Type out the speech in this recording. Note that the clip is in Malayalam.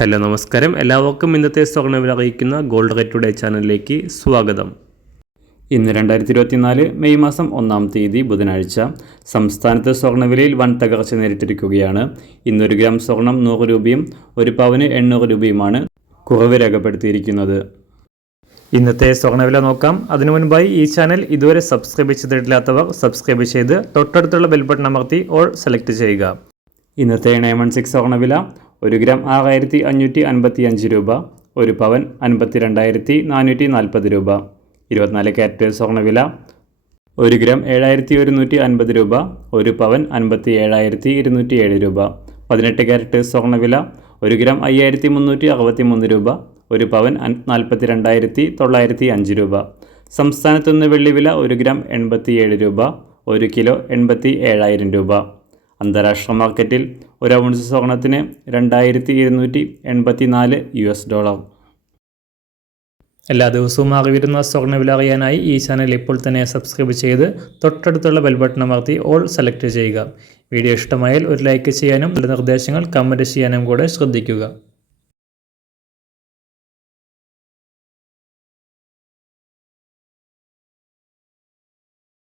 ഹലോ നമസ്കാരം, എല്ലാവർക്കും ഇന്നത്തെ സ്വർണ്ണവില അറിയിക്കുന്ന ഗോൾഡ് റേറ്റ് ടുഡേ ചാനലിലേക്ക് സ്വാഗതം. ഇന്ന് 2024 മെയ് മാസം 1-ാം തീയതി ബുധനാഴ്ച. സംസ്ഥാനത്ത് സ്വർണ്ണവിലയിൽ വൻ തകർച്ച നേരിട്ടിരിക്കുകയാണ്. ഇന്ന് 1 ഗ്രാം സ്വർണം 100 രൂപയും 1 പവന് 800 രൂപയുമാണ് കുറവ് രേഖപ്പെടുത്തിയിരിക്കുന്നത്. ഇന്നത്തെ സ്വർണ്ണവില നോക്കാം. അതിനു മുൻപായി ഈ ചാനൽ ഇതുവരെ സബ്സ്ക്രൈബ് ചെയ്തിട്ടില്ലാത്തവർ സബ്സ്ക്രൈബ് ചെയ്ത് തൊട്ടടുത്തുള്ള ബെൽ ബട്ടൺ അമർത്തി ഓൾ സെലക്ട് ചെയ്യുക. ഇന്നത്തെ 916 സ്വർണ്ണവില 1 ഗ്രാം 6555 രൂപ, 1 പവൻ 52,440 രൂപ. 24 ക്യാരറ്റ് സ്വർണ്ണവില 1 ഗ്രാം 7150 രൂപ, 1 പവൻ 57,207 രൂപ. 18 ക്യാരറ്റ് സ്വർണ്ണവില 1 ഗ്രാം 5363 രൂപ, 1 പവൻ 42,905 രൂപ. സംസ്ഥാനത്തുനിന്ന് വെള്ളിവില 1 ഗ്രാം 87 രൂപ, 1 കിലോ 87,000 രൂപ. അന്താരാഷ്ട്ര മാർക്കറ്റിൽ 1 ഔൺസ് സ്വർണത്തിന് $2,284. എല്ലാ ദിവസവും അറിവിരുന്ന സ്വർണ്ണവില അറിയാനായി ഈ ചാനൽ ഇപ്പോൾ തന്നെ സബ്സ്ക്രൈബ് ചെയ്ത് തൊട്ടടുത്തുള്ള ബെൽ ബട്ടൺ അമർത്തി ഓൾ സെലക്ട് ചെയ്യുക. വീഡിയോ ഇഷ്ടമായാൽ ഒരു ലൈക്ക് ചെയ്യാനും നല്ല നിർദ്ദേശങ്ങൾ കമൻറ്റ് ചെയ്യാനും കൂടെ ശ്രദ്ധിക്കുക.